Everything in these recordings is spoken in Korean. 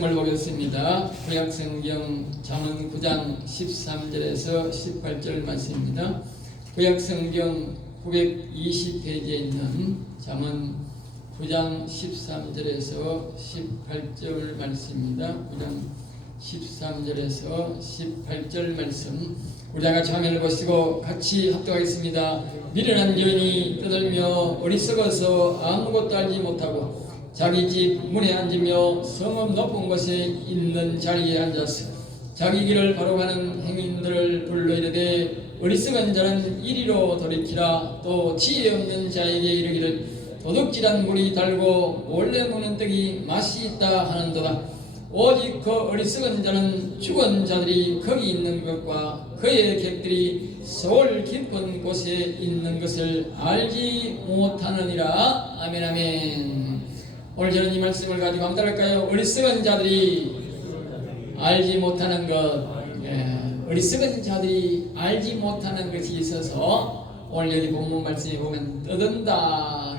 말씀을 보겠습니다. 구약성경 잠언 9장 13절에서 18절 말씀입니다. 구약성경 920페이지에 있는 잠언 9장 13절에서 18절 말씀입니다. 9장 13절에서 18절 말씀 우리 다 같이 화면을 보시고 같이 합독하겠습니다. 미련한 여인이 떠들며 어리석어서 아무것도 알지 못하고 자기 집 문에 앉으며 성읍 높은 곳에 있는 자리에 앉아서 자기 길을 바로 가는 행인들을 불러 이르되 어리석은 자는 이리로 돌이키라. 또 지혜 없는 자에게 이르기를 도둑질한 물이 달고 몰래 먹는 떡이 맛이 있다 하는도다. 오직 그 어리석은 자는 죽은 자들이 거기 있는 것과 그의 객들이 서울 깊은 곳에 있는 것을 알지 못하느니라. 아멘 아멘. 오늘 저는 이 말씀을 가지고 한번 따라할까요? 어리석은 자들이 알지 못하는 것, 어리석은 자들이 알지 못하는 것이 있어서 오늘 여기 본문 말씀에 보면 떠든다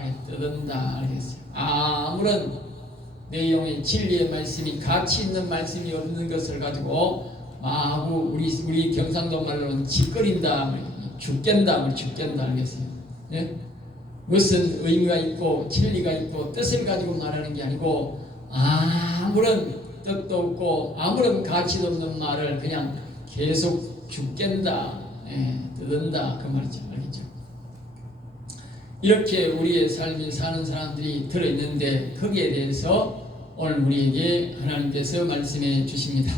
알겠어요. 아무런 내용의 진리의 말씀이 가치 있는 말씀이 없는 것을 가지고 마구 우리 경상도 말로는 짓거린다, 죽겠다 알겠어요. 네? 무슨 의미가 있고 진리가 있고 뜻을 가지고 말하는 게 아니고 아무런 뜻도 없고 아무런 가치도 없는 말을 그냥 계속 죽겠다, 뜯은다 그 말이죠. 알겠죠? 이렇게 우리의 삶이 사는 사람들이 들어있는데 거기에 대해서 오늘 우리에게 하나님께서 말씀해 주십니다.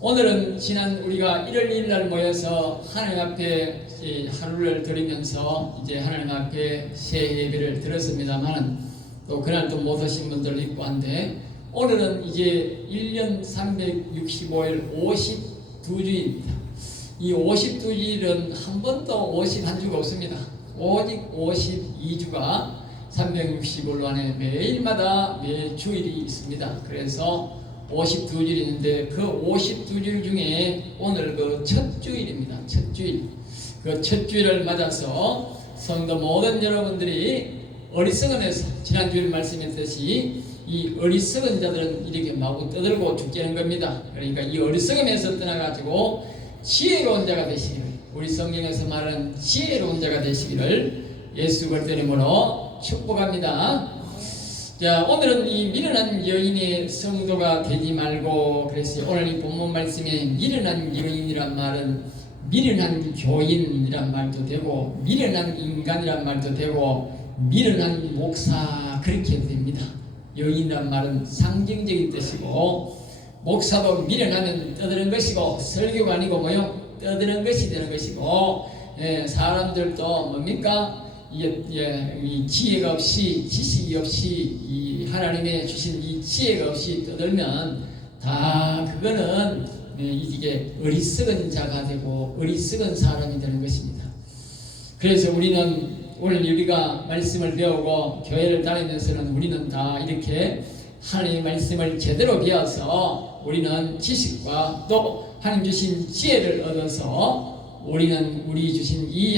오늘은 지난 우리가 1월 1일 날 모여서 하나님 앞에 하루를 드리면서 이제 하나님 앞에 새 예배를 드렸습니다만 또 그날 또 못 오신 분들도 있고 한데 오늘은 이제 1년 365일 52주입니다. 이 52주일은 한 번도 51주가 없습니다. 오직 52주가 365일 안에 매일마다 매주일이 있습니다. 그래서 52주일이 있는데 그 52주일 중에 오늘 그 첫 주일입니다. 첫 주일. 그 첫 주일을 맞아서 성도 모든 여러분들이 어리석음에서 지난주에 말씀했듯이 이 어리석은 자들은 이렇게 마구 떠들고 죽게 겁니다. 그러니까 이 어리석음에서 떠나가지고 지혜로운 자가 되시기를, 우리 성경에서 말하는 지혜로운 자가 되시기를 예수 그리스도의 이름으로 축복합니다. 자, 오늘은 이 미련한 여인의 성도가 되지 말고 그랬어요. 오늘 이 본문 말씀에 미련한 여인이란 말은 미련한 교인이란 말도 되고 미련한 인간이란 말도 되고 미련한 목사 그렇게 됩니다. 여인이란 말은 상징적인 뜻이고 목사도 미련하면 떠드는 것이고 설교가 아니고 뭐요? 떠드는 것이 되는 것이고 사람들도 뭡니까? 이 지혜가 없이 지식이 없이 이 하나님의 주신 이 지혜가 없이 떠들면 다 그거는 이게 어리석은 자가 되고 어리석은 사람이 되는 것입니다. 그래서 우리는 오늘 우리가 말씀을 배우고 교회를 다니면서는 우리는 다 이렇게 하나님의 말씀을 제대로 배워서 우리는 지식과 또 하나님 주신 지혜를 얻어서 우리는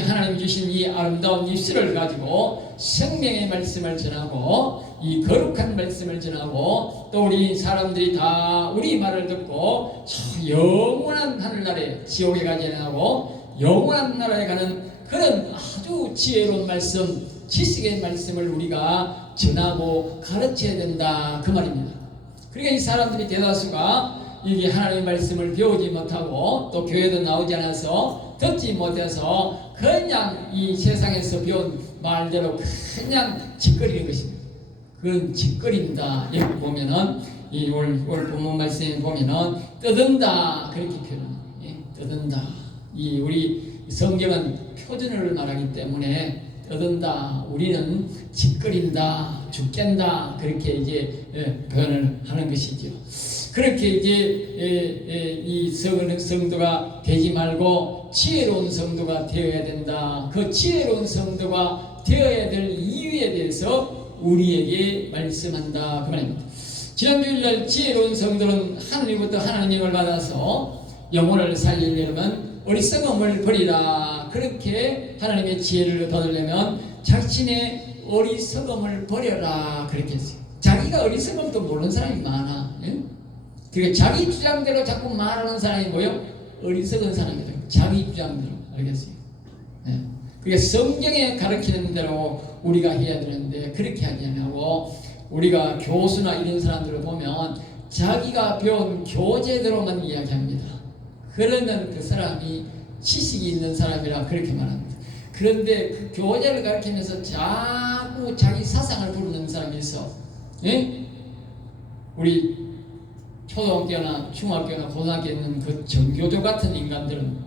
하나님 주신 이 아름다운 입술을 가지고 생명의 말씀을 전하고 이 거룩한 말씀을 전하고 또 우리 사람들이 다 우리 말을 듣고 영원한 하늘나라에 지옥에 가지 않고 영원한 나라에 가는 그런 아주 지혜로운 말씀, 지식의 말씀을 우리가 전하고 가르쳐야 된다 그 말입니다. 그러니까 이 사람들이 대다수가 이게 하나님의 말씀을 배우지 못하고 또 교회도 나오지 않아서 듣지 못해서 그냥 이 세상에서 배운 말대로 그냥 짓거리는 것입니다. 그건 짓거린다. 여기 보면은 이 오늘 본문 말씀에 보면은 떠든다 그렇게 표현합니다. 떠든다. 이 우리 성경은 표준어를 말하기 때문에 떠든다. 우리는 짓거린다, 죽겠다 그렇게 이제 표현을 하는 것이죠. 그렇게 이제 이 성도가 되지 말고 지혜로운 성도가 되어야 된다. 그 지혜로운 성도가 되어야 될 이유에 대해서 우리에게 말씀한다 그 말입니다. 지난주일날 지혜로운 성도는 하늘로부터 하나님을 받아서 영혼을 살리려면 어리석음을 버리라. 그렇게 하나님의 지혜를 얻으려면 자신의 어리석음을 버려라 그렇게 했어요. 자기가 어리석음도 모르는 사람이 많아. 그러니까 자기 주장대로 자꾸 말하는 사람이 뭐요? 어리석은 사람이다. 자기 주장대로. 알겠어요? 네. 그러니까 성경에 가르치는 대로 우리가 해야 되는데 그렇게 하지 않고 우리가 교수나 이런 사람들을 보면 자기가 배운 교재대로만 이야기합니다. 그러면 그 사람이 지식이 있는 사람이라 그렇게 말합니다. 그런데 그 교재를 가르치면서 자꾸 자기 사상을 부르는 사람이 있어. 예? 우리 초등학교나 중학교나 고등학교에 있는 그 정교조 같은 인간들은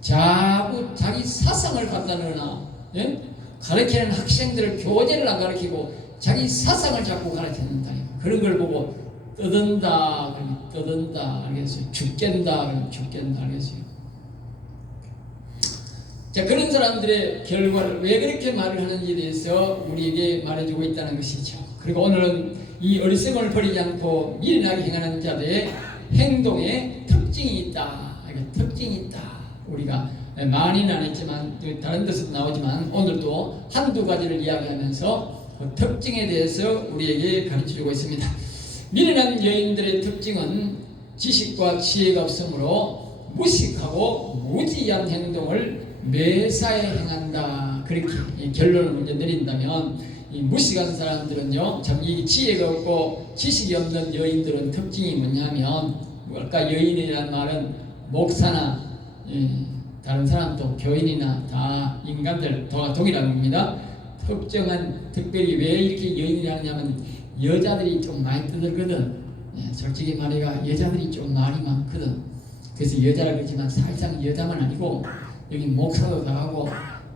자꾸 자기 사상을 갖다 넣으나 예? 가르치는 학생들을 교재를 안 가르치고 자기 사상을 자꾸 가르치는다. 그런 걸 보고 떠든다 그러면 떠든다 알겠어요? 죽겠다 그러면 죽겠다 알겠어요? 자, 그런 사람들의 결과를 왜 그렇게 말을 하는지에 대해서 우리에게 말해주고 있다는 것이죠. 그리고 오늘은 이 어리석음을 버리지 않고 미련하게 행하는 자들의 행동에 특징이 있다. 특징이 있다. 우리가 많이는 안 했지만 다른 데서도 나오지만 오늘도 한두 가지를 이야기하면서 그 특징에 대해서 우리에게 가르쳐주고 있습니다. 미련한 여인들의 특징은 지식과 지혜가 없으므로 무식하고 무지한 행동을 매사에 행한다. 그렇게 결론을 먼저 내린다면 이 무식한 사람들은요 참 이 지혜가 없고 지식이 없는 여인들은 특징이 뭐냐면 뭘까? 여인이라는 말은 목사나 다른 사람도 교인이나 다 인간들 다 동일합니다. 특정한 특별히 왜 이렇게 여인이 하냐면 여자들이 좀 많이 떠들거든. 솔직히 말해가 여자들이 좀 말이 많거든. 그래서 여자라 그러지만 사실상 여자만 아니고 여기 목사도 다 하고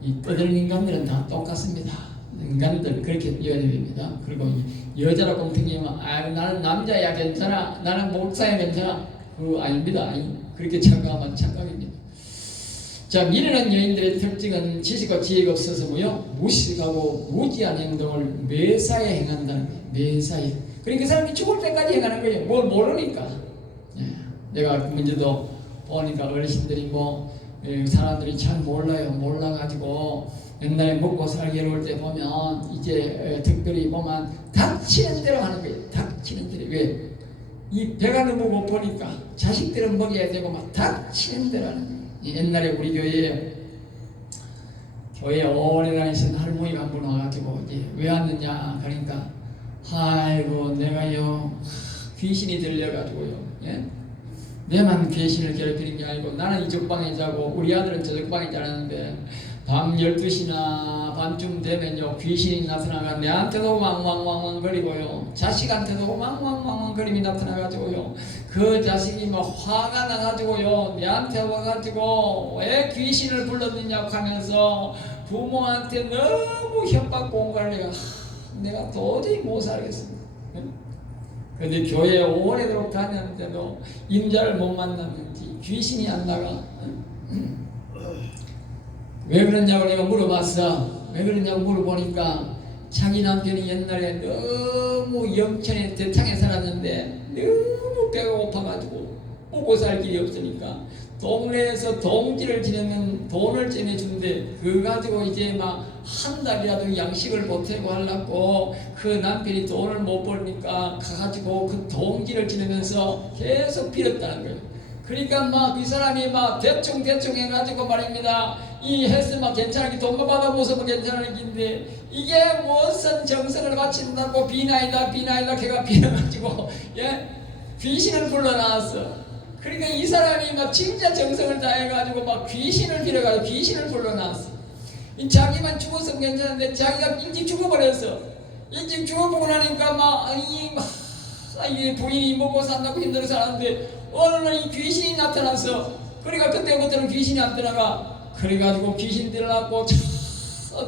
이 떠드는 인간들은 다 똑같습니다. 인간들 그렇게 이해해야 됩니다. 그리고 여자라고 공통이면 나는 남자야 괜찮아, 나는 목사야 괜찮아, 그거 아닙니다. 그렇게 착각하면 착각입니다. 자, 미련한 여인들의 특징은 지식과 지혜가 없어서 뭐요? 무식하고 무지한 행동을 매사에 행한다는 거예요. 매사에. 그러니까 그 사람이 죽을 때까지 행하는 거예요. 뭘 모르니까. 내가 문제도 보니까 어르신들이 사람들이 잘 몰라요. 몰라가지고 옛날에 먹고 살기 어려울 때 보면 이제 특별히 보면 닥치는 대로 하는 거예요. 닥치는 대로. 왜? 이 배가 너무 고프니까 자식들은 먹여야 되고 막 닥치는 대로 하는 거예요. 옛날에 우리 교회에 오래 다니신 할머니가 한 분 와가지고 이제 왜 왔느냐 그러니까 아이고 내가요 귀신이 들려가지고요. 예? 내만 귀신을 괴롭히는 게 아니고 나는 이쪽 방에 자고 우리 아들은 저쪽 방에 자는데 밤 12시나 밤쯤 되면요 귀신이 나타나가 내한테도 왕왕왕왕 거리고요 자식한테도 왕왕왕왕 거림이 나타나가지고요 그 자식이 막 화가 나가지고요 내한테 와가지고 왜 귀신을 불렀느냐고 하면서 부모한테 너무 협박 공갈래가 내가 도저히 못 살겠습니다. 그런데 교회에 오래도록 다녔는데도 임자를 못 만났는지 귀신이 안 나가. 왜 그러냐고 내가 물어봤어. 왜 그러냐고 물어보니까 자기 남편이 옛날에 너무 영천에 대창에 살았는데 너무 배가 고파가지고 먹고 살 길이 없으니까 동네에서 동지를 지내면 돈을 째내주는데 그거 가지고 이제 막 한 달이라도 양식을 보태고 하려고 그 남편이 돈을 못 벌니까 가가지고 그 동지를 지내면서 계속 빌었다는 거예요. 그러니까 막 이 사람이 막 대충 해가지고 말입니다. 이 헬스 막 괜찮은 게 돈만 받아보서도 괜찮은 긴데 이게 무슨 정성을 바친다고 비나이다 걔가 비나가지고 예 귀신을 불러나왔어. 그러니까 이 사람이 막 진짜 정성을 다해가지고 막 귀신을 빌어가지고 귀신을 불러나왔어. 자기만 죽었으면 괜찮은데 자기가 일찍 죽어버렸어. 일찍 죽어보고 나니까 이 부인이 먹고 산다고 힘들어 살았는데 어느 날 이 귀신이 나타났어. 그러니까 그때부터는 귀신이 안 떠나가. 그래가지고 귀신 들어갖고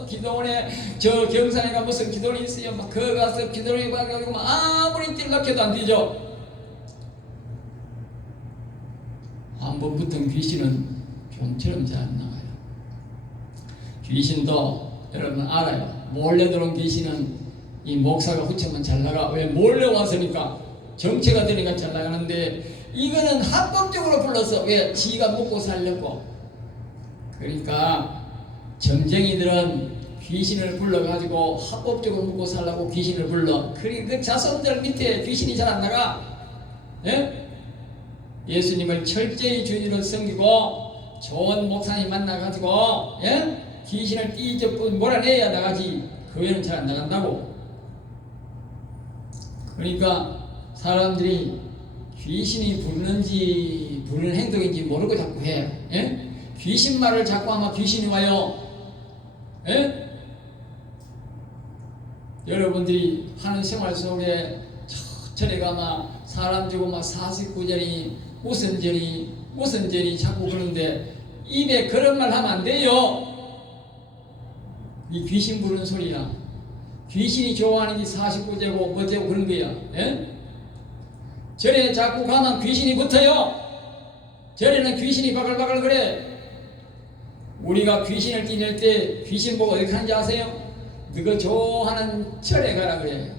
기도원에 저 경산에가 무슨 기도원이 있어요. 막 거기 가서 기도를 해봐가지고 아무리 뛸락해도 안 되죠. 한번 붙은 귀신은 좀처럼 잘 안 나와요. 귀신도 여러분 알아요. 몰래 들어온 귀신은 이 목사가 후치면 잘 나가. 왜? 몰래 왔으니까 정체가 되니까 잘 나가는데 이거는 합법적으로 불러서 왜? 지가 먹고 살려고. 그러니까 점쟁이들은 귀신을 불러가지고 합법적으로 먹고 살라고 귀신을 불러. 그러니까 그 자손들 밑에 귀신이 잘 안 나가. 예? 예수님을 철저히 주인으로 섬기고 좋은 목사님 만나가지고 귀신을 띠적고 몰아내야 나가지 그 외에는 잘 안 나간다고. 그러니까 사람들이 귀신이 부르는지 부르는 행동인지 모르고 자꾸 해. 귀신 말을 자꾸 하면 귀신이 와요. 여러분들이 하는 생활 속에 천천히 가면 사람 주고 막 49전이 무슨 전이 자꾸 그러는데 입에 그런 말 하면 안 돼요. 이 귀신 부르는 소리야. 귀신이 좋아하는 게 49제고 뭐제고 그런 거야. 절에 자꾸 가면 귀신이 붙어요. 절에는 귀신이 바글바글 그래. 우리가 귀신을 띠낼 때 귀신 보고 어떻게 하는지 아세요? 너가 좋아하는 절에 가라 그래.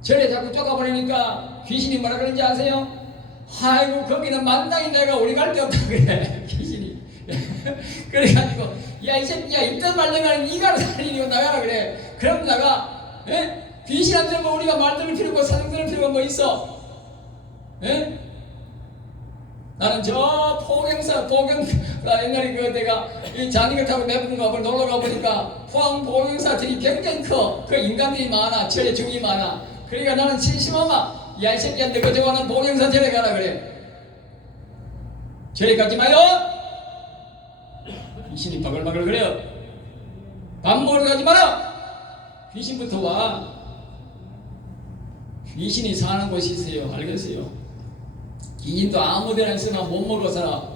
절에 자꾸 쫓아버리니까 귀신이 뭐라 그런지 아세요? 아이고 거기는 만당이 내가 우리 갈 데 없다 그래. 귀신이. 그래가지고 야 이 새끼야 이딴 말려가는 니가 살인이고 나가라 그래. 그럼 나가. 귀신한테 뭐 우리가 말 들을 필요고 사정 들을 필요가 뭐 있어? 나는 저 옛날에 그 내가 이 자전거 타고 매분가 놀러 가보니까 포항 포경사들이 굉장히 커. 그 인간들이 많아. 절에 중이 많아. 그러니까 나는 심심하마 야 이 새끼야 너가 좋아하는 포경사 절에 가라 그래. 절에 가지 마요. 귀신이 바글바글 그래요. 밥 먹으러 가지 마라. 귀신부터 와. 귀신이 사는 곳이 있어요. 알겠어요? 귀신도 아무데나 있으면 못 먹어서라.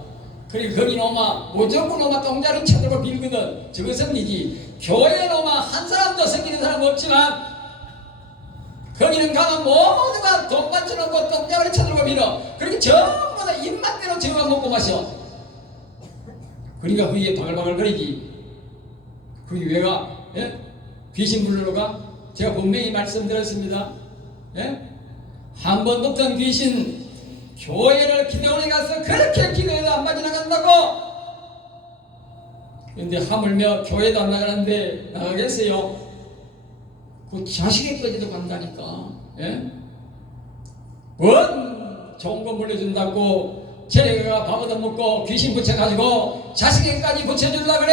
그리고 거기 오마 무조건 오마 똥자리 쳐들고 빌거든. 저것은 이지. 교회에 오마 한 사람도 생기는 사람 없지만 거기는 가면 모두가 돈 받쳐놓고 똥자리 쳐들고 빌어. 그렇게 전부 다 입만 대로 저만 먹고 마셔. 그러니까 그게 바글바글거리지. 그게 왜 가? 귀신 부르러 가? 제가 분명히 말씀드렸습니다. 한 번 높던 귀신 교회를 기도원에 가서 그렇게 기도해도 안 빠져나간다고. 근데 하물며 교회도 안 나가는데 나가겠어요? 그 자식에까지도 간다니까. 뭔 좋은 거 물려준다고 쟤네가 밥 얻어먹고 귀신 붙여가지고 자식에까지 붙여준다 그래?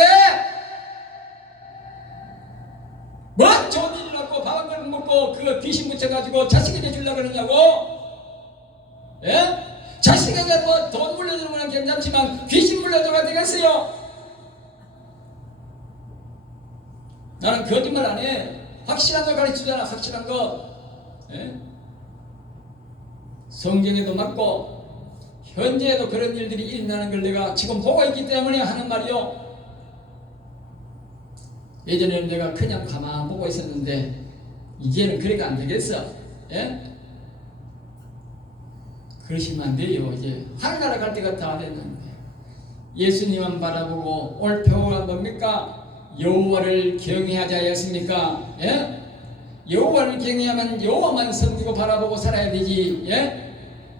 뭔 좋은 일이라고 밥 한 그릇 먹고 그 귀신 붙여가지고 자식에게 주려고 그러냐고? 자식에게 뭐 돈 물려주는 건 괜찮지만 귀신 물려줘가 되겠어요? 나는 거짓말 안 해. 확실한 거 가르치잖아. 확실한 거. 성경에도 맞고 현재에도 그런 일들이 일어나는 걸 내가 지금 보고 있기 때문에 하는 말이요. 예전에는 내가 그냥 가만 보고 있었는데 이제는 그러니까 안 되겠어. 그러시면 안 돼요. 이제 하늘나라 갈 때가 다 됐는데 예수님만 바라보고 오늘 표가 뭡니까? 여호와를 경외하자 했습니까? 여호와를 경외하면 여호와만 섬기고 바라보고 살아야 되지.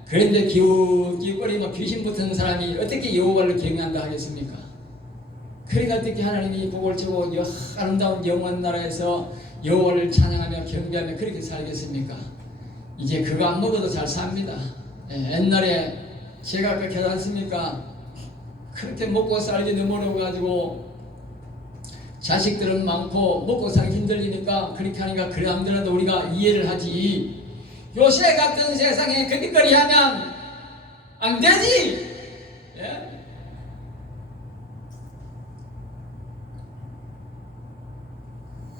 그런데 기웃기웃거리고 귀신 붙은 사람이 어떻게 여호와를 경외한다 하겠습니까? 그러니까 어떻게 하나님이 복을 주고 아름다운 영원 나라에서 여호와를 찬양하며 경배하며 그렇게 살겠습니까? 이제 그거 안 먹어도 잘 삽니다. 옛날에 제가 그렇게 하지 않습니까? 그렇게 먹고 살기 너무 어려워가지고 자식들은 많고 먹고 살기 힘들리니까 그렇게 하니까 그래 하더라도 우리가 이해를 하지. 요새 같은 세상에 그렇게거리 하면 안 되지.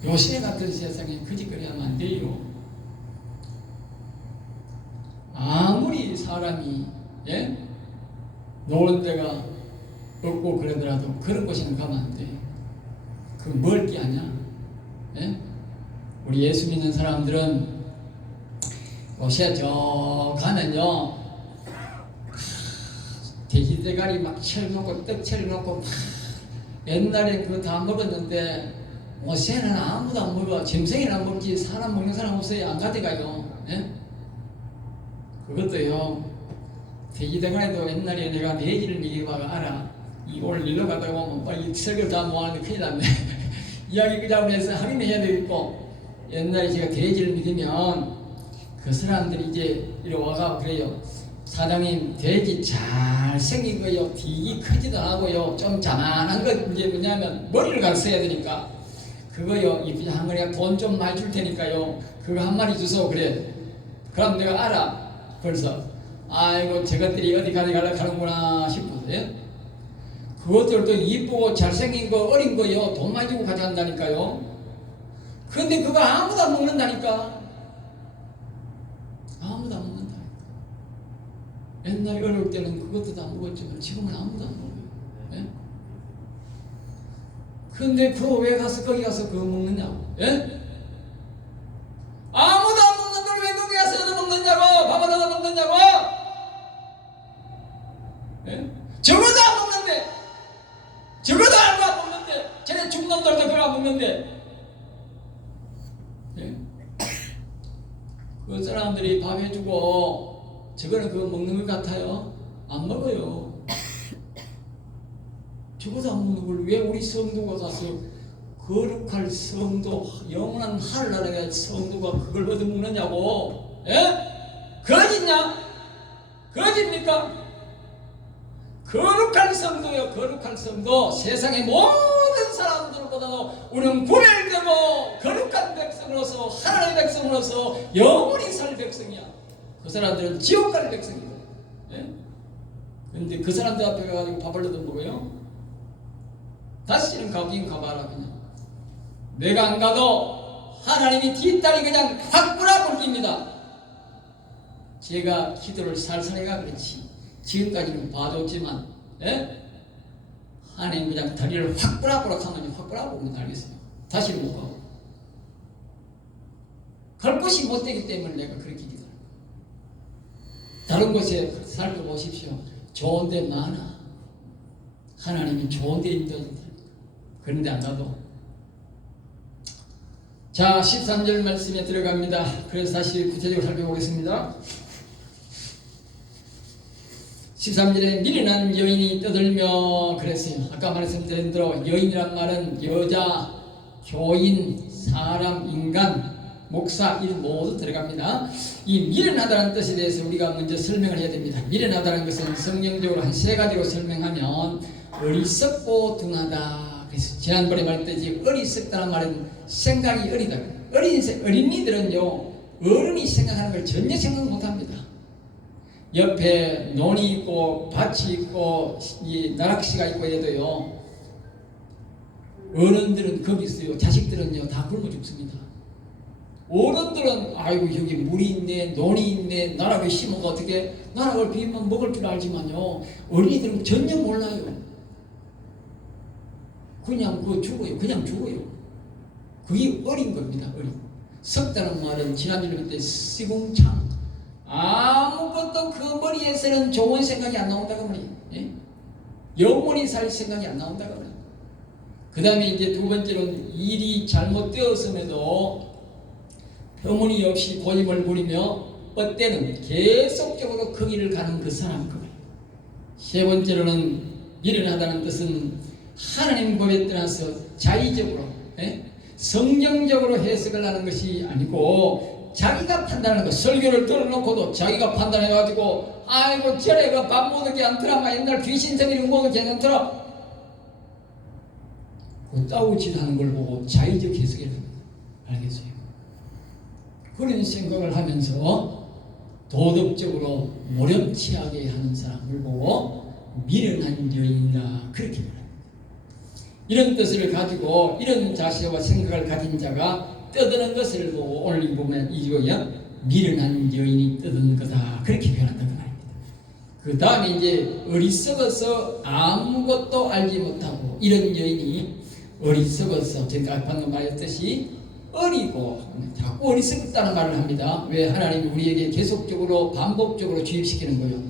요새 같은 세상에 그짓거리 하면 안 돼요. 아무리 사람이 노는 데가 없고 그러더라도 그런 곳에는 가면 안 돼. 그 멀기 아니야. 우리 예수 믿는 사람들은 요새 저 가면요 돼지대가리 막 채워놓고 떡 채워놓고 옛날에 그거 다 먹었는데 요새는 아무도 안 먹어. 짐승이나 먹지 사람 먹는 사람 없어요. 안 가져가요. 그것도요 돼지대가리도 옛날에 내가 돼지를 먹여봐가 알아. 오늘 일로 가다가 보면 빨리 설교 다 모았는데 큰일 났네. 이야기 그 자리에서 확인해야 되겠고 옛날에 제가 돼지를 믿으면 그 사람들이 이제 이리 와가 그래요. 사장님 돼지 잘 생긴 거요. 되게 크지도 않고요. 좀 자만한 거 이제 뭐냐면 머리를 가 써야 되니까 그거요. 이 한거리가 돈 좀 많이 줄 테니까요. 그거 한 마리 주소 그래. 그럼 내가 알아. 벌써 아이고 저것들이 어디 가려고 하는구나 싶어서요. 그것들도 이쁘고 잘생긴 거 어린 거요. 돈 많이 주고 가져간다니까요. 그런데 그거 아무도 안 먹는다니까. 아무도 안 먹는다. 옛날에 어려울 때는 그것도 다 먹었지만 지금은 아무도 안 먹어요. 예? 근데 그거 왜 가서 거기 가서 그거 먹느냐고. 예? 아무도 안 먹는 걸 왜 거기 가서 얻어 먹느냐고. 밥을 얻어 먹느냐고. 예? 적어도 안 먹는데, 적어도 알고 안 먹는데, 쟤네 죽놈들도 그거 안 먹는데. 예? 그 사람들이 밥 해주고 저거는 그거 먹는 것 같아요? 안 먹어요. 저거도 안 먹는 걸 왜 우리 성도가 가서 거룩할 성도, 영원한 하늘나라의 성도가 그걸 얻어먹느냐고. 예? 거짓냐? 거짓입니까? 거룩한 성도요. 거룩한 성도. 세상의 모든 사람들보다도 우리는 구별되고 거룩한 백성으로서 하나님의 백성으로서 영원히 살 백성이야. 그 사람들은 지옥 갈 백성이다. 예? 그런데 그 사람들 앞에 가가지고 밥을 얻어 먹어요? 다시는 가긴 가봐라. 그냥 내가 안 가도 하나님이 뒷다리 그냥 확 뿌라버립니다. 제가 기도를 살살해가 그렇지 지금까지는 봐줬지만, 예? 하나님 그냥 다리를 확 뿌라보라 하면 확 뿌라보면 알겠어요. 다시는 못 가고. 갈 곳이 못 되기 때문에 내가 그렇게 기도하는 거예요. 다른 곳에 살펴보십시오. 좋은 데 많아. 하나님이 좋은 데 인도한다. 그런데 안 가도. 자, 13절 말씀에 들어갑니다. 그래서 다시 구체적으로 살펴보겠습니다. 13절에 미련한 여인이 떠들며 그랬어요. 아까 말씀드린 대로 여인이란 말은 여자, 교인, 사람, 인간, 목사 이런 모두 들어갑니다. 이 미련하다는 뜻에 대해서 우리가 먼저 설명을 해야 됩니다. 미련하다는 것은 성경적으로 한 세 가지로 설명하면 어리석고 둔하다. 그래서 지난번에 말했듯이 어리석다는 말은 생각이 어리다. 어린이들은요 어른이 생각하는 걸 전혀 생각 못합니다. 옆에 논이 있고 밭이 있고 이 나락시가 있고 해도요 어른들은 거기 있어요. 자식들은요 다 굶어 죽습니다. 어른들은 아이고 여기 물이 있네 논이 있네 나락을 심어가 어떻게 나락을 비우면 먹을 줄 알지만요 어린이들은 전혀 몰라요. 그냥 그거 죽어요. 그냥 죽어요. 그게 어린 겁니다. 어린. 석다는 말은 지난주에 그때 시궁창 아무것도 그 머리에서는 좋은 생각이 안 나온다고 말이에요. 예? 영원히 살 생각이 안 나온다고 말이에요. 그 다음에 이제 두 번째로는 일이 잘못되었음에도 표문이 없이 고집을 부리며 뻗대는 계속적으로 그 길을 가는 그 사람 그 말이에요. 세 번째로는 미련하다는 뜻은 하나님 법에 떠나서 자의적으로 성경적으로 해석을 하는 것이 아니고 자기가 판단하는 거. 설교를 들어놓고도 자기가 판단해가지고 아이고 저래가 밥 먹게 않더라 옛날 귀신성이 먹어도 괜찮더라 그 따오질 하는 걸 보고 자의적 해석을 합니다. 알겠어요? 그런 생각을 하면서 도덕적으로 모렴치하게 하는 사람을 보고 미련한 여인이다 그렇게 말합니다. 이런 뜻을 가지고 이런 자세와 생각을 가진 자가 떠드는 것을 보고 오늘 이 보면 이거야 미련한 여인이 떠드는 거다 그렇게 표현한다고 말입니다. 그 다음에 이제 어리석어서 아무것도 알지 못하고 이런 여인이 어리석어서 제가 방금 말했듯이 어리고 자꾸 어리석다는 말을 합니다. 왜 하나님이 우리에게 계속적으로 반복적으로 주입시키는 거예요.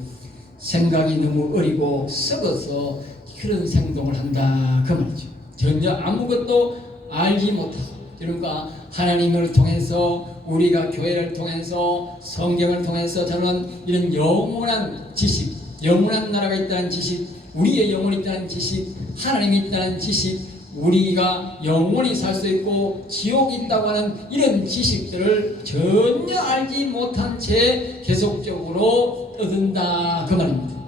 생각이 너무 어리고 썩어서 그런 행동을 한다 그 말이죠. 전혀 아무것도 알지 못하고 그러니까 하나님을 통해서 우리가 교회를 통해서 성경을 통해서 저는 이런 영원한 지식 영원한 나라가 있다는 지식 우리의 영혼이 있다는 지식 하나님이 있다는 지식 우리가 영원히 살 수 있고 지옥이 있다고 하는 이런 지식들을 전혀 알지 못한 채 계속적으로 떠든다 그 말입니다.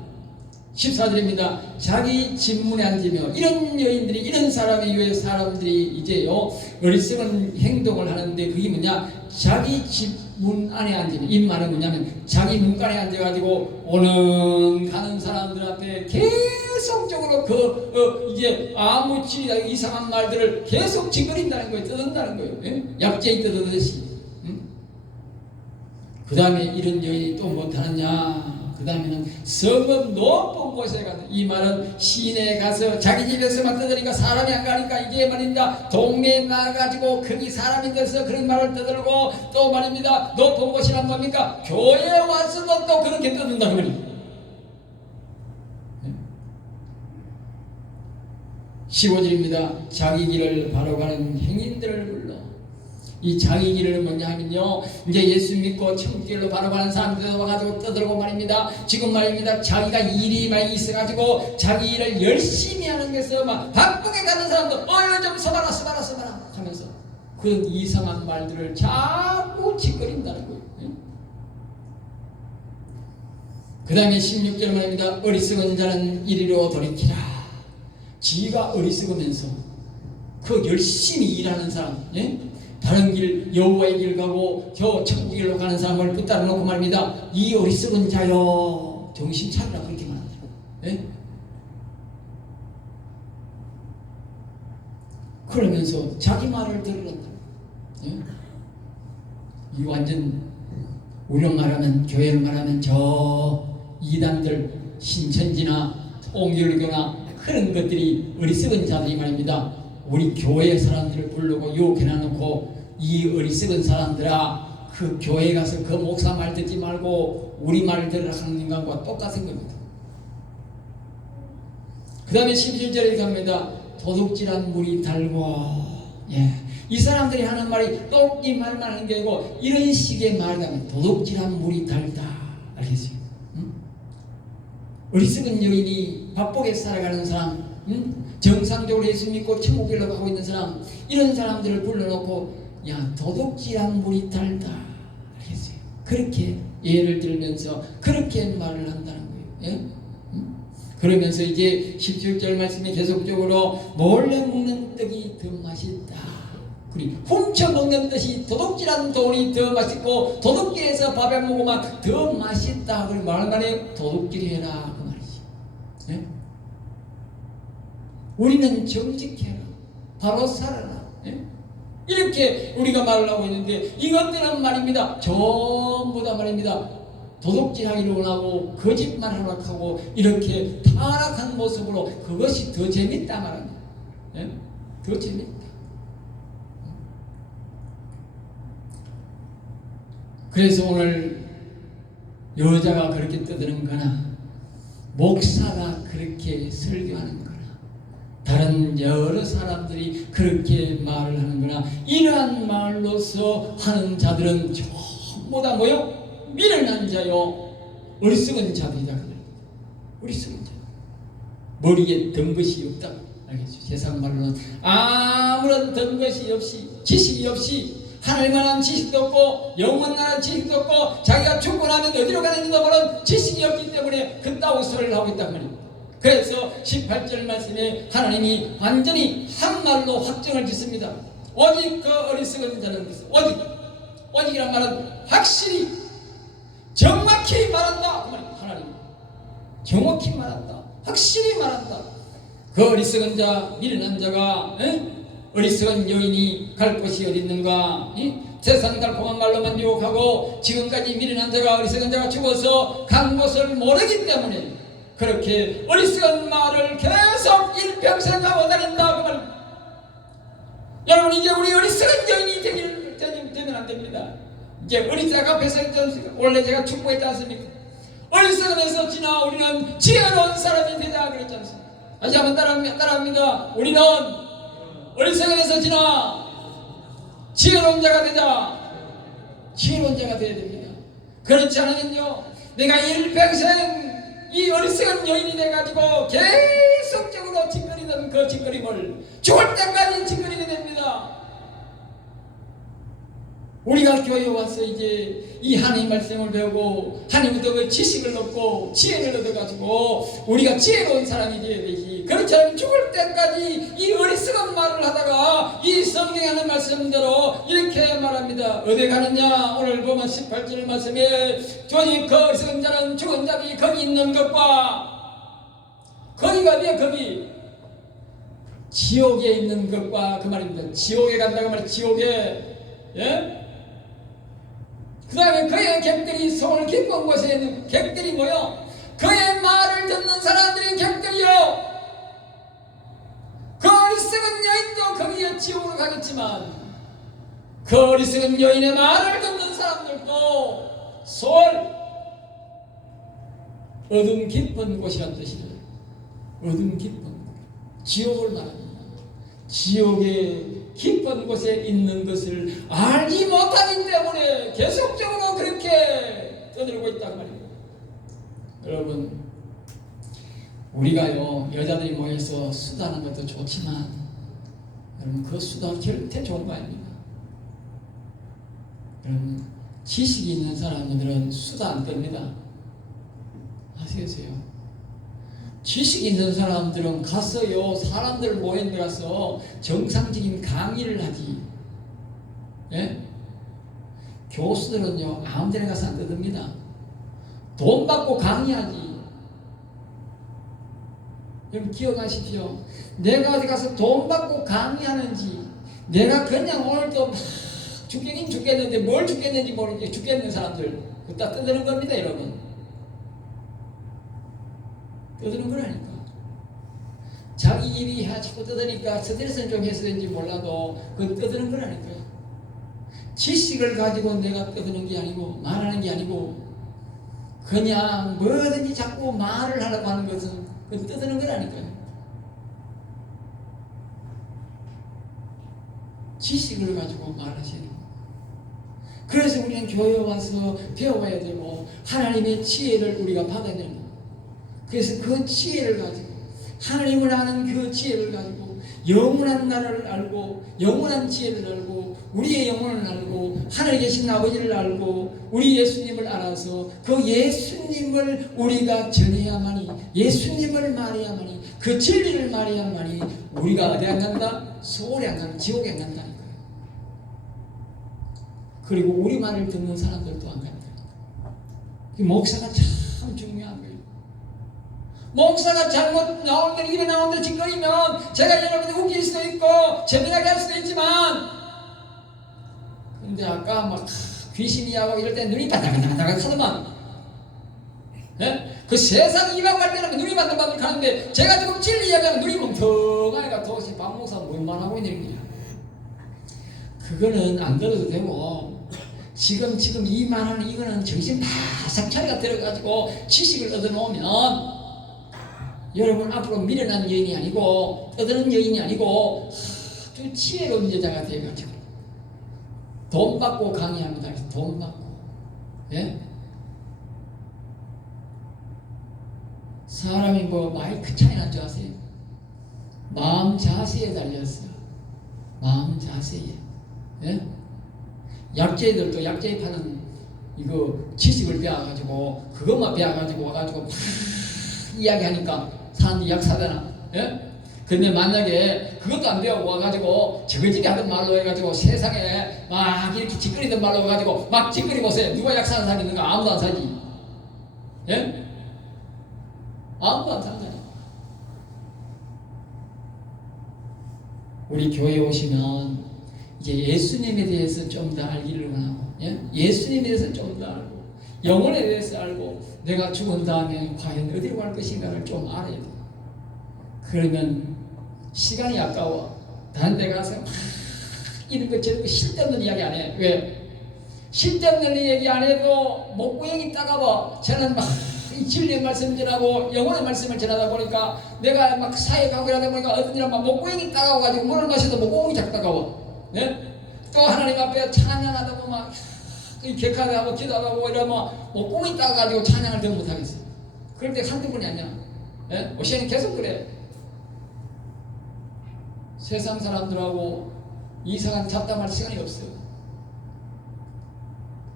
14절입니다. 자기 집문에 앉으며 이런 여인들이 이런 사람에 의해 사람들이 이제요 어리석은 행동을 하는데 그게 뭐냐, 자기 집문 안에 앉으면, 이 말은 뭐냐면 자기 문간에 앉아가지고 오는 가는 사람들 앞에 계속적으로 이제 아무치리다 이상한 말들을 계속 짓거린다는 거예요. 떠든다는 거예요. 예? 약재이 떠드듯이. 그 다음에 이런 여인이 또 못하느냐, 그 다음에는 성읍 높은 곳에 가서, 이 말은 시내에 가서 자기 집에서만 떠드니까 사람이 안 가니까 이게 말입니다, 동네에 나가가지고 거기 사람이 돼서 그런 말을 떠들고, 또 말입니다, 높은 곳이란 뭡니까, 교회에 와서도 또 그렇게 떠든다는 말입니다. 15절입니다. 자기 길을 바로 가는 행인들을 불러. 이 자기 길은 뭐냐 하면요, 이제 예수 믿고 천국길로 바로 가는 사람들 와가지고 떠들고 말입니다. 지금 말입니다, 자기가 일이 많이 있어가지고 자기 일을 열심히 하는 데서 막 바쁘게 가는 사람도 좀 서봐라 하면서 그런 이상한 말들을 자꾸 짓거린다는 거예요. 그 다음에 16절 말입니다. 어리석은 자는 이리로 돌이키라. 지가 어리석으면서 그 열심히 일하는 사람, 다른 길, 여호와의 길 가고 저 천국 길로 가는 사람을 붙들어 놓고 말입니다. 이 어리석은 자여, 정신 차리라, 그렇게 말합니다. 그러면서 자기 말을 들으란다. 이 완전 우리로 말하면, 교회를 말하면 저 이단들, 신천지나 통일교나 그런 것들이 어리석은 자들이 말입니다. 우리 교회 사람들을 부르고 유혹해놔놓고, 이 어리석은 사람들아, 그 교회 가서 그 목사 말 듣지 말고 우리 말을 들으라 하는 인간과 똑같은 겁니다. 그 다음에 17절에 갑니다. 도둑질한 물이 달고, 이 사람들이 하는 말이 똑 이 말만 하는 게 아니고 이런 식의 말을 하면 도둑질한 물이 달다. 알겠어요? 어리석은 여인이 바쁘게 살아가는 사람, 정상적으로 예수 믿고 천국길로 가고 있는 사람, 이런 사람들을 불러놓고 야, 도둑질한 물이 달다. 알겠어요? 그렇게 예를 들면서 그렇게 말을 한다는 거예요. 그러면서 이제 17절 말씀에 계속적으로 몰래 먹는 떡이 더 맛있다. 우리 훔쳐 먹는 것이, 도둑질한 돈이 더 맛있고 도둑질해서 밥에 먹으면 더 맛있다. 그걸 말만에 도둑질해라 그 말이지. 우리는 정직해라, 바로 살아라, 이렇게 우리가 말을 하고 있는데, 이것들은 말입니다, 전부 다 말입니다, 도둑질하기를 원하고 거짓말 하락하고 이렇게 타락한 모습으로, 그것이 더 재밌다 말합니다. 더 재밌다. 그래서 오늘 여자가 그렇게 떠드는 거나 목사가 그렇게 설교하는 거나 다른 여러 사람들이 그렇게 말을 하는 거나, 이러한 말로서 하는 자들은 전부 다 뭐요? 미련한 자요, 어리석은 자들이다. 어리석은 자, 머리에 든 것이 없다. 알겠죠? 세상 말로는 아무런 든 것이 없이, 지식이 없이, 하늘만한 지식도 없고 영원한 지식도 없고 자기가 죽고 나면 어디로 가는지도 모르는 지식이 없기 때문에 그따위 소리를 하고 있단 말입니다. 그래서 18절 말씀에 하나님이 완전히 한 말로 확정을 짓습니다. 오직 그 어리석은 자는 오직이란 말은 확실히 정확히 말한다. 하나님 정확히 말한다, 확실히 말한다. 그 어리석은 자, 미련한 자가, 어리석은 여인이 갈 곳이 어디 있는가? 세상 달콤한 말로만 유혹하고 지금까지 미련한 자가, 어리석은 자가 죽어서 간 곳을 모르기 때문에 그렇게 어리석은 말을 계속 일평생 하고 다닌다 그 말. 여러분, 이제 우리 어리석은 여인이 되면 안 됩니다. 이제 어리석은 앞에서 원래 제가 축복했지 않습니까? 어리석음에서 지나 우리는 지혜로운 사람이 되자 그랬지 않습니까? 다시 한번 따라합니다. 우리는 어리석음에서 지나 지혜로운 자가 되자. 지혜로운 자가 되어야 됩니다. 그렇지 않으면요, 내가 일평생 이 어리석은 여인이 돼가지고 계속적으로 짓거리는 있었던 그 짓거림을 죽을 때까지 짓거리게 됩니다. 우리가 교회에 와서 이제 이 하나님 말씀을 배우고 하나님부터 그 지식을 얻고 지혜를 얻어가지고 우리가 지혜로운 사람이 되어야 되지. 그렇지 않으면 죽을 때까지 이 어리석은 말을 하다가 이 성경에 하는 말씀대로 이렇게 말합니다. 어디 가느냐? 오늘 보면 18절 말씀에 조직 그 어리석은 자는 죽은 자들이 거기 있는 것과 거기가 어디야? 거기 지옥에 있는 것과 그 말입니다. 지옥에 간다고 말이야. 지옥에. 예? 그 다음에 그의 객들이 소를 깊은 곳에 있는 객들이 뭐요? 그의 말을 듣는 사람들이 객들이요. 그 어리석은 여인도 거기에 지옥으로 가겠지만 그 어리석은 여인의 말을 듣는 사람들도 소울 어둠 깊은 곳이란 뜻이죠. 어둠 깊은 지옥을 말합니다. 지옥의 깊은 곳에 있는 것을 알지 못하기 때문에 계속적으로 그렇게 떠들고 있단 말이에요. 여러분, 우리가요 여자들이 모여서 수다하는 것도 좋지만 여러분 그 수다 절대 좋은 거 아닙니다. 여러분 지식이 있는 사람들은 수다 안 떱니다. 아시겠어요? 지식 있는 사람들은 가서요 사람들 모인 데 가서 정상적인 강의를 하지. 예? 교수들은요 아무 데나 가서 안 떠듭니다. 돈 받고 강의하지. 여러분 기억하십시오. 내가 어디 가서 돈 받고 강의하는지 내가 그냥 오늘도 막 죽겠긴 죽겠는데 뭘 죽겠는지 모르게 죽겠는 사람들 그다 떠드는 겁니다. 여러분 떠드는 거라니까. 자기 일이 하치고 떠드니까 스트레스는 좀 했었는지 몰라도 그건 떠드는 거라니까요. 지식을 가지고 내가 떠드는 게 아니고 말하는 게 아니고 그냥 뭐든지 자꾸 말을 하려고 하는 것은 그건 떠드는 거라니까요. 지식을 가지고 말하셔야 돼요. 그래서 우리는 교회에 와서 배워야 되고 하나님의 지혜를 우리가 받아야 됩니다. 그래서 그 지혜를 가지고 하나님을 아는 그 지혜를 가지고 영원한 나라를 알고 영원한 지혜를 알고 우리의 영혼을 알고 하늘에 계신 아버지를 알고 우리 예수님을 알아서 그 예수님을 우리가 전해야만이 예수님을 말해야만이 그 진리를 말해야만이 우리가 어디 안 간다? 소홀히 안 간다. 지옥에 안 간다니까요. 그리고 우리 말을 듣는 사람들도 안 간다. 목사가 참 중요한 거예요. 목사가 잘못 나오는 입에 나오는 대로 짓거리면 제가 여러분들 웃길 수도 있고 재미나게 할 수도 있지만 근데 아까 막 귀신이 하고 이럴 때 눈이 바닥바닥바닥 하더만 예? 그 세상 이방갈 때는 눈이 바닥바닥 하는데 제가 지금 진리 이야기하면 눈이 멍텅하니까 도대체 박 목사는 뭘만 하고 있는 거야. 그거는 안 들어도 되고 지금 이 말하는 이거는 정신 바싹 차리가 들어가지고 지식을 얻어놓으면 여러분 앞으로 미련한 여인이 아니고 떠드는 여인이 아니고 아주 지혜로운 여자가 되어가지고 돈 받고 강의합니다. 돈 받고 예? 사람이 뭐 마이크 차이 난 줄 아세요? 마음 자세에 달렸어요. 마음 자세에 예? 약재들도 약재 파는 이거 지식을 배워가지고 그것만 배워가지고 와가지고 막 이야기하니까 사람들이 약 사잖아. 예? 근데 만약에 그것도 안 배우고 와가지고 저거지게 하던 말로 해가지고 세상에 막 이렇게 짓거리던 말로 해가지고 막 짓거리 보세요. 누가 약 사는 사람이 있는가? 아무도 안 사지. 예? 아무도 안 산다니. 우리 교회에 오시면 이제 예수님에 대해서 좀 더 알기를 원하고 예? 예수님에 대해서 좀 더 알고 영혼에 대해서 알고 내가 죽은 다음에 과연 어디로 갈 것인가를 좀 알아야 돼. 그러면 시간이 아까워. 다른 데 가서 막 이런 거 저런 거 쓸데없는 이야기 안 해. 왜? 쓸데없는 얘기 안 해도 목구멍이 따가워. 저는 막 이 진리의 말씀 전하고 영혼의 말씀을 전하다 보니까 내가 막 사회 가고 이러다 보니까 어떤 일은 막 목구멍이 따가워가지고 물을 마셔도 목구멍이 자꾸 따가워. 네? 또 하나님 앞에 찬양하다 보면 격하게 하고 기도하고 이러면 목구멍이 따가지고 찬양을 더 못하겠어. 그럴 때 한두 번이 아니야. 예? 오시안이 계속 그래. 세상 사람들하고 이상한 잡담할 시간이 없어요.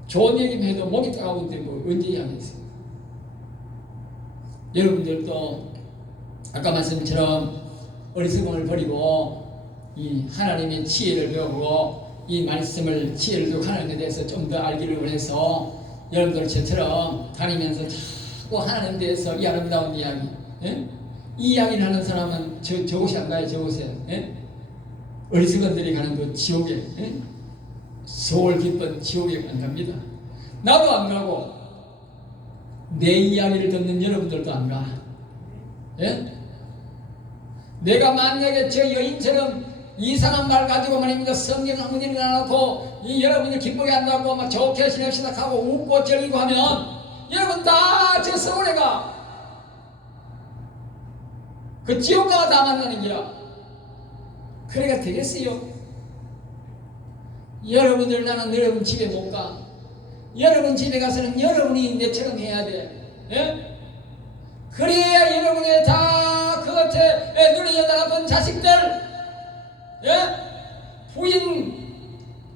좋은 얘기만 해도 목이 따가운데 뭐 언제 이야기했어요. 여러분들도 아까 말씀처럼 어리석음을 버리고 이 하나님의 지혜를 배우고 이 말씀을 지혜를 배우고 하나님에 대해서 좀 더 알기를 원해서 여러분들 저처럼 다니면서 자꾸 하나님에 대해서 이 아름다운 이야기, 예? 이 이야기를 하는 사람은 저곳이 안 가요. 저곳에, 예? 어리석은들이 가는 그 지옥에, 예? 소울 깊은 지옥에 안 갑니다. 나도 안 가고 내 이야기를 듣는 여러분들도 안 가. 예? 내가 만약에 저 여인처럼 이상한 말 가지고 말입니다. 성경 아무 일이나 안 놓고 이 여러분이 기쁘게 한다고 막 좋게 지냅시다 하고 웃고 즐기고 하면 여러분 다 저 서울에 가. 그 지옥 가가 다 만나는 거야. 그래가 되겠어요? 여러분들 나는 여러분 집에 못 가. 여러분 집에 가서는 여러분이 내처럼 해야 돼. 예? 그래야 여러분의 다 그 겉에 눈이 여다가본 자식들, 예? 부인,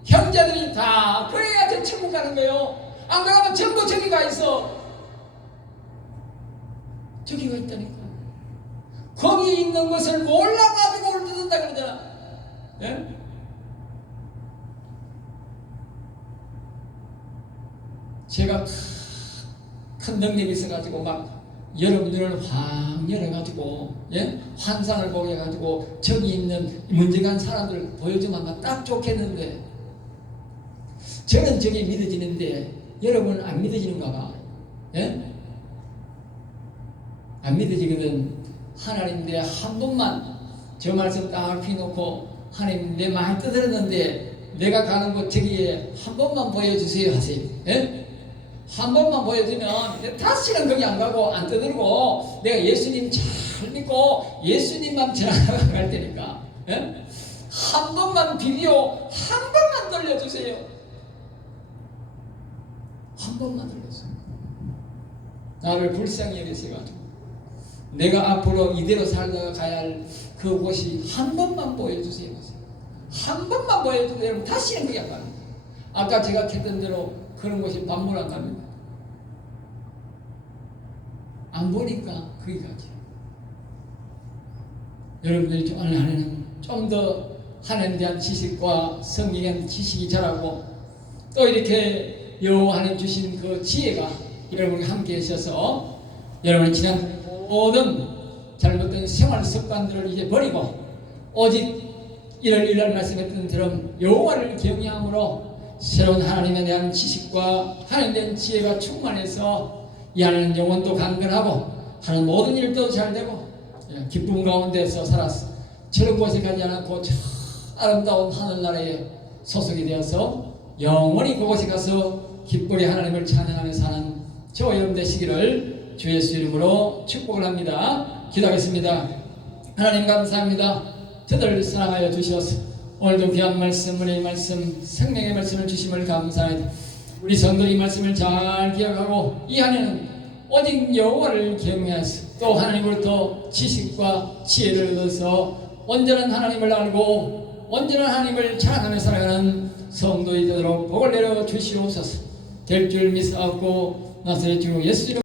형제들이 다 그래야 저 천국 가는 거예요. 안 그러면 전부 저기 가 있어. 저기가 있다니까. 거기 있는 것을 몰라가지고 울뜯는다 그러잖아. 예? 제가 큰 능력이 있어가지고 막 여러분들을 확 열어가지고, 예? 환상을 보게 해가지고 저기 있는 문제가 사람들 보여주면 아마 딱 좋겠는데 저는 저게 믿어지는데 여러분은 안 믿어지는가 봐. 예? 안 믿어지거든. 하나님 내 한 번만 저 말씀 딱 피놓고 하나님 내 말 떠들었는데 내가 가는 곳 저기에 한 번만 보여주세요 하세요. 예? 한 번만 보여주면 다시는 거기 안 가고 안 떠들고 내가 예수님 잘 믿고 예수님만 지나갈 테니까. 예? 한 번만 비디오 한 번만 돌려주세요. 한 번만 돌려주세요. 나를 불쌍히 여기셔가지고 내가 앞으로 이대로 살다가 가야 할 그곳이 한 번만 보여주세요. 한 번만 보여주세요. 여러분 다시는 거기 안 갑니다. 아까 제가 했던 대로 그런 곳이 반물 안 갑니다. 안 보니까 거기 가죠. 여러분들이 오늘 하나님 좀 더 하나님에 대한 지식과 성경에 대한 지식이 자라고 또 이렇게 여호와는 주신 그 지혜가 여러분과 함께 하셔서 여러분의 지난 모든 잘못된 생활 습관들을 이제 버리고 오직 이날 말씀했던 것처럼 여호와를 경외함으로 새로운 하나님에 대한 지식과 하나님에 대한 지혜가 충만해서 이 하나님 영혼도 강건하고 하는 모든 일도 잘되고 기쁨 가운데서 살았어. 저런 곳에 가지 않고 저 아름다운 하늘나라에 소속이 되어서 영원히 그곳에 가서 기쁘게 하나님을 찬양하며 사는 저 여러분 되시기를 주 예수 이름으로 축복을 합니다. 기도하겠습니다. 하나님 감사합니다. 저들을 사랑하여 주셔서 오늘도 귀한 말씀, 은혜의 말씀, 생명의 말씀을 주심을 감사합니다. 우리 성도의 말씀을 잘 기억하고 이 안에는 오직 여호와를 경외하여 또 하나님으로부터 지식과 지혜를 얻어서 온전한 하나님을 알고 온전한 하나님을 찬양하며 살아가는 성도이 되도록 복을 내려 주시옵소서. 될 줄 믿사옵고 나사렛 주 예수 이름